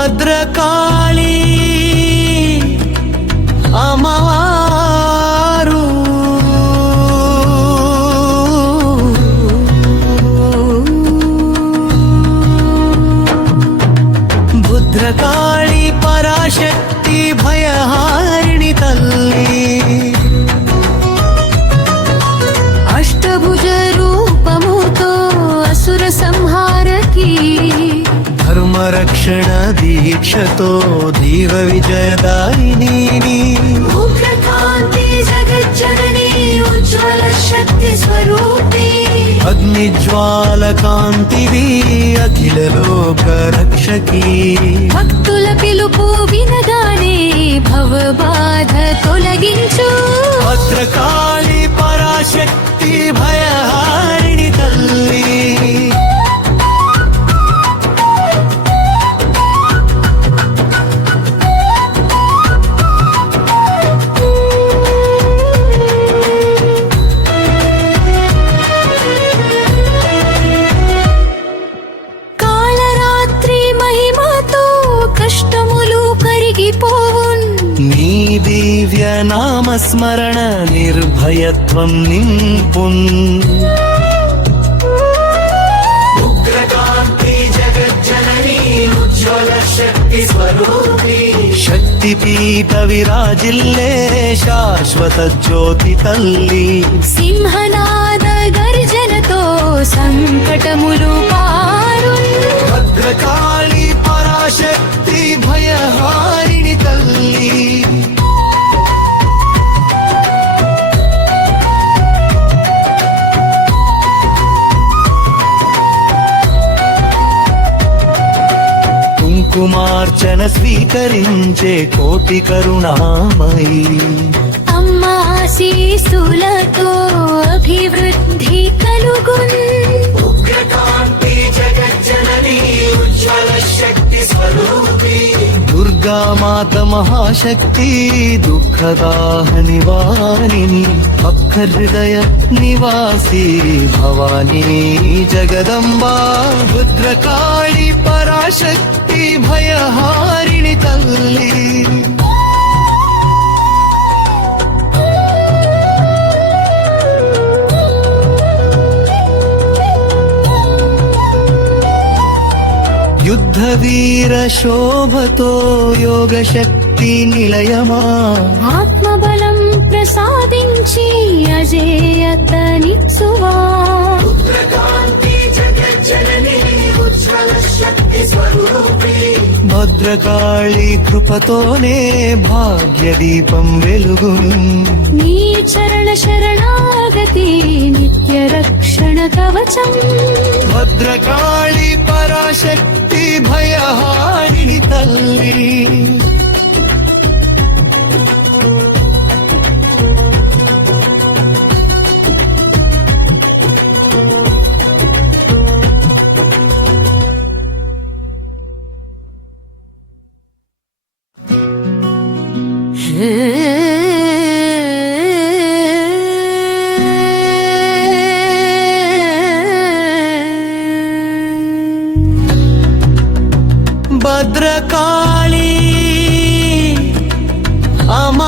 భద్రకాళి అమ్మవారు భద్రకాళి పరాశక్తి భయహారిణి తల్లి అష్టభుజ రూపముతో అసుర సంహారకి ధర్మరక్షణ దీక్షతో దీవ విజయదాయిని ఉగ్రకాంతి జగజ్జనని ఉజ్వల శక్తి స్వరూపి అగ్నిజ్వాల కాంతివి అఖిల లోక రక్షకి భక్తుల పిలుపు వినగానే భవబాధ తొలగించు భద్రకాళి పరాశక్తి భయహారిణి తల్లి కాళరాత్రి మహిమతో కష్టములు కరిగిపోవున్ నీ దివ్య నామస్మరణ నిర్భయత్వం నింపున్ ఉగ్రకాంతి జగజ్జనని ఉజ్వల శక్తి స్వరూపి శక్తిపీఠ విరాజిల్లే శాశ్వత జ్యోతి తల్లి సింహనాద గర్జనతో సంకటములు పారున్ భద్రకాళి పరాశక్తి భయహారిణి తల్లి కుంకుమార్చన స్వీకరించే కోటి కరుణామయి అమ్మ ఆశీస్సులతో అభివృద్ధి కలుగున్ ఉగ్రకాంతి జగజ్జనని ఉజ్వల శక్తి స్వరూపి దుర్గామాత మహాశక్తి దుఃఖదాహ నివారిణి భక్త హృదయ నివాసి భవానీ జగదంబా భద్రకాళి పరాశక్తి భయహారిణి తల్లి యుద్ధ వీర శోభతో యోగ శక్తి నిలయమా ఆత్మబలం ప్రసాదించి అజేయతనిచ్చువా భద్రకాళి కృపతోనే భాగ్య దీపం వెలుగును నీ చరణ శరణాగతి నిత్య రక్షణ కవచం భద్రకాళి పరాశక్తి భయహారిణి తల్లి భద్రకాళి అమ్మవారు